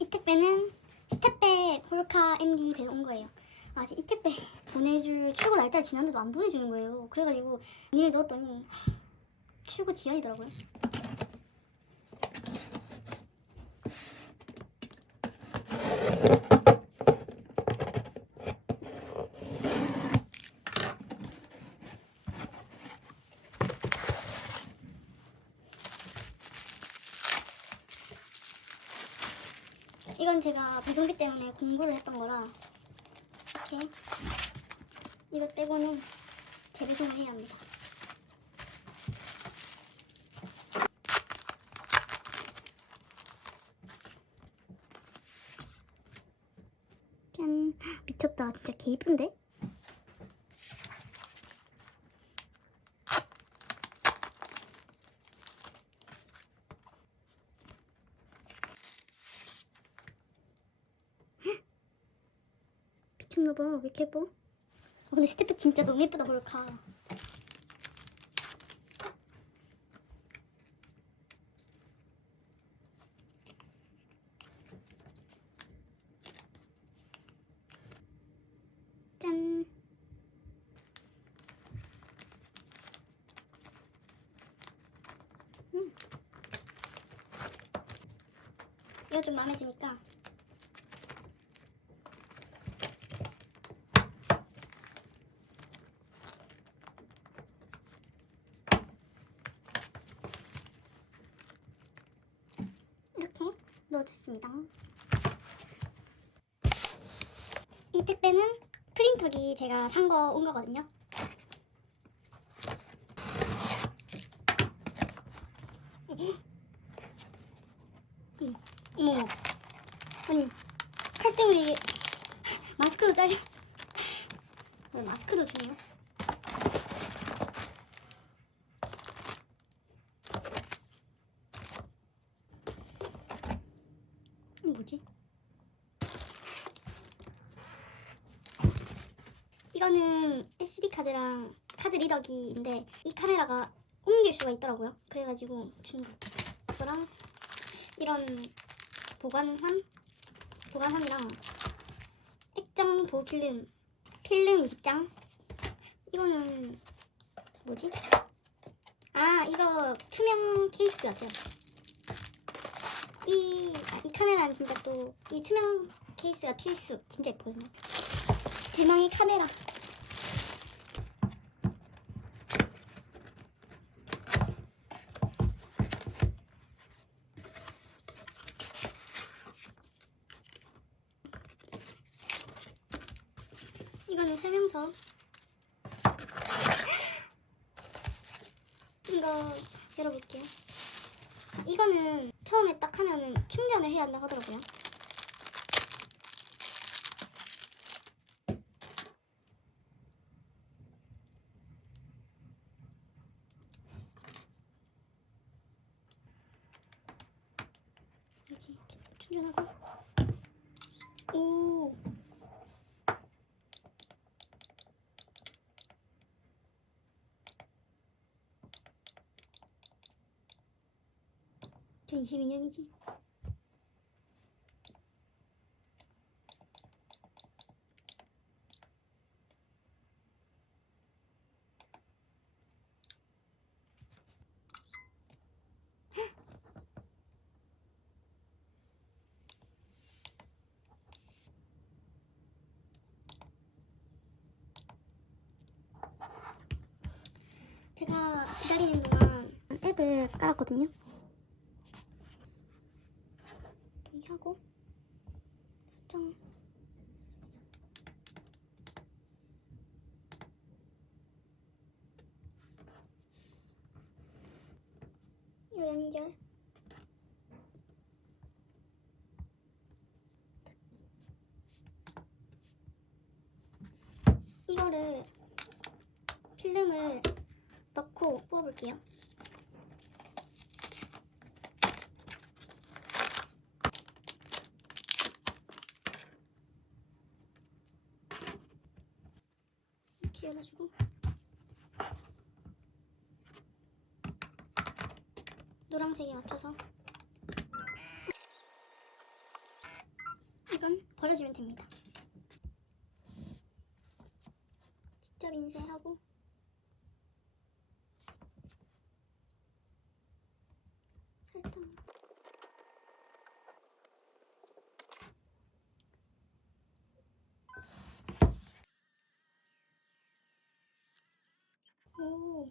이 택배는 스텝백 홀카 MD 온 거예요. 아, 아직 이 택배 보내줄 출고 날짜를 지났는데도 안 보내주는 거예요. 그래가지고 비닐에 넣었더니 하, 출고 지연이더라고요. 제가 배송비 때문에 공부를 했던 거라 이렇게 이거 빼고는 재배송을 해야 합니다. 짠 미쳤다 진짜 개 이쁜데? 미쳤나 봐 왜 이렇게 예뻐? 어, 근데 스티프 진짜 너무 예쁘다 몰카 짠 음. 이거 좀 마음에 드니까 이렇게 넣어줬습니다. 이 택배는 프린터기 제가 산 거 온 거거든요. 음, 어머, 아니 칼 때문에 이게 마스크도 잘려. 어, 마스크도 주네요. 이거 뭐지? 이거는 SD 카드랑 카드 리더기인데 이 카메라가 옮길 수가 있더라고요. 그래가지고 준 거. 그거랑 이런 보관함, 보관함이랑 액정 보호 필름, 필름 20장. 이거는 뭐지? 아 이거 투명 케이스 같아요. 이, 아, 이 카메라는 진짜 또 이 투명 케이스가 필수. 진짜 예쁘거든요. 대망의 카메라. 이거는 설명서. 이거 열어볼게요. 이거는 처음에 딱 하면은 충전을 해야 한다고 하더라고요. 충전하고 오 저 22년이지. 제가 기다리는 동안 앱을 깔았거든요. 이렇게 하고 설정 이 연결 이거를 필름을 넣고 뽑아볼게요. 이렇게 열어주고 노란색에 맞춰서 이건 버려주면 됩니다. 직접 인쇄하고 설탕 오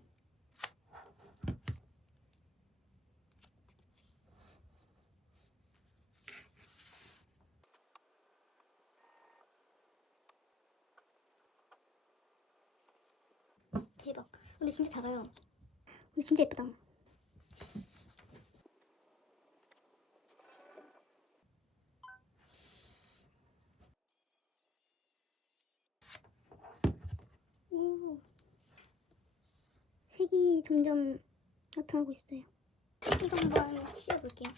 대박. 근데 진짜 작아요. 근데 진짜 예쁘다. 오. 색이 점점 나타나고 있어요. 이거 한번 씌워볼게요.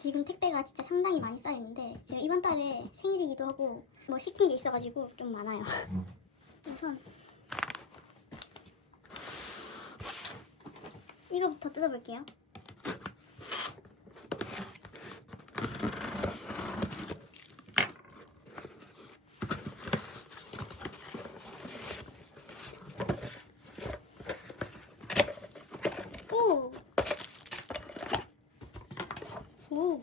지금 택배가 진짜 상당히 많이 쌓여있는데 제가 이번 달에 생일이기도 하고 뭐 시킨 게 있어가지고 좀 많아요. 우선 이거부터 뜯어볼게요. 오! 오!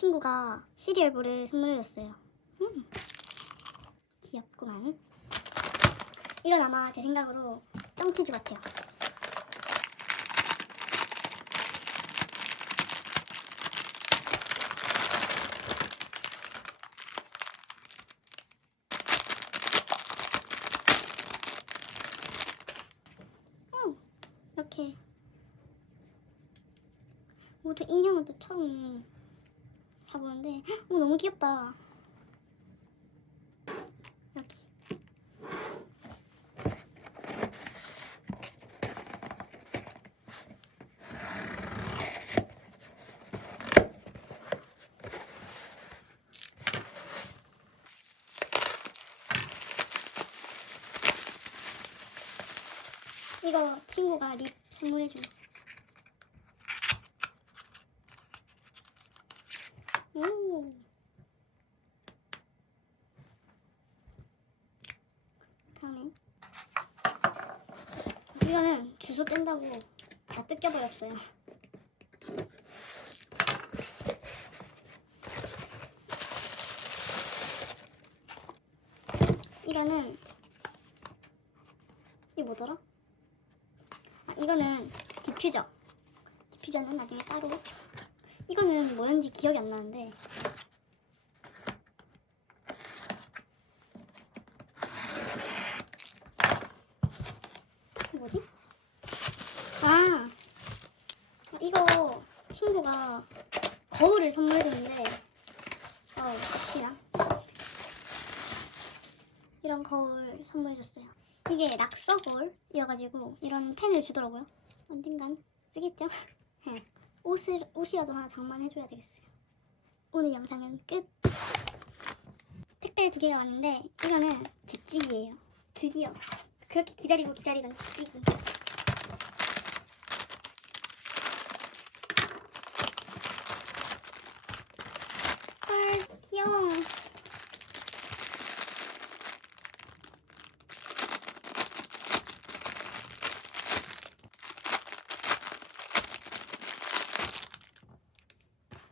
친구가 시리얼볼을 선물해줬어요. 음. 귀엽구만. 이건 아마 제 생각으로 쩡태주 같아요. 음, 이렇게 모두 인형은 또 처음 사보는데 어, 너무 귀엽다. 여기. 이거 친구가 립 선물해준 거. 오. 다음에 이거는 주소 뗀다고 다 뜯겨버렸어요. 이거는 이게 뭐더라? 아, 이거는 디퓨저. 디퓨저는 나중에 따로. 이거는 뭐였는지 기억이 안 나는데. 이거 뭐지? 아, 이거 친구가 거울을 선물했는데, 어, 혹시나 이런 거울 선물해줬어요. 이게 락서 거울이어가지고 이런 펜을 주더라고요. 언젠간 쓰겠죠? 옷을 옷이라도 하나 장만해줘야 되겠어요. 오늘 영상은 끝. 택배 두 개가 왔는데 이거는 집지기예요. 드디어 그렇게 기다리고 기다리던 집지기. 헐 귀여워.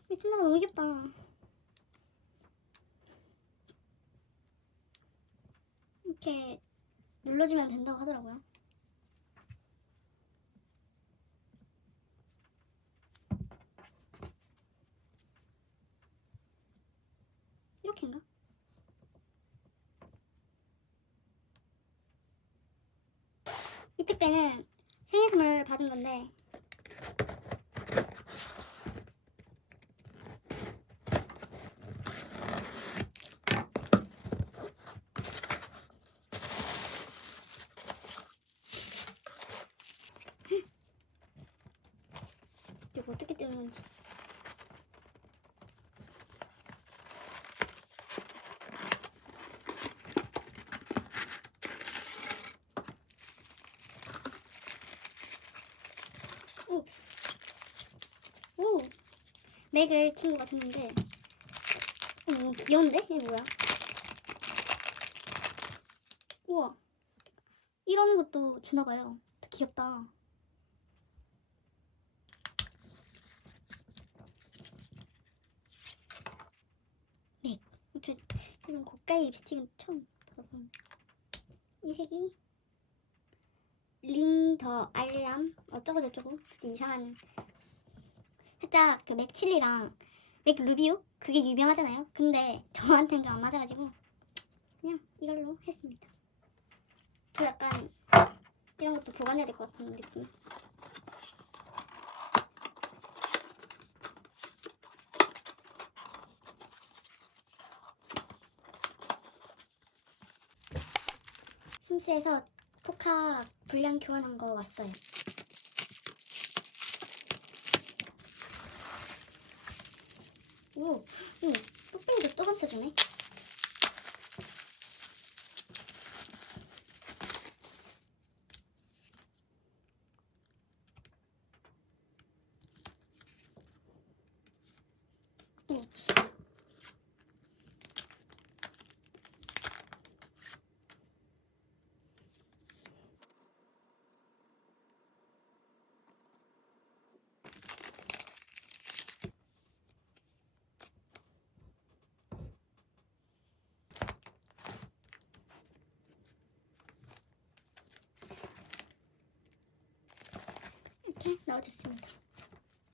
미친놈아 너무 귀엽다. 이렇게 눌러주면 된다고 하더라고요. 이렇게인가? 이 택배는 생일 선물 받은 건데 하는지. 오. 오. 맥을 친 것 같은데. 너무 귀여운데? 이게 뭐야? 우와. 이런 것도 주나봐요. 귀엽다. 이런 고가의 립스틱은 처음 봐본. 이 색이 링 더 알람 어쩌고 저쩌고 진짜 이상한 살짝 그 맥 칠리랑 맥 루비우 그게 유명하잖아요. 근데 저한테는 좀안 맞아가지고 그냥 이걸로 했습니다. 저 약간 이런 것도 보관해야 될 것 같은 느낌. 심스에서 포카 불량 교환한 거 왔어요. 오, 오, 뽀삐도 또 감싸주네. 오. 이렇게 넣어줬습니다.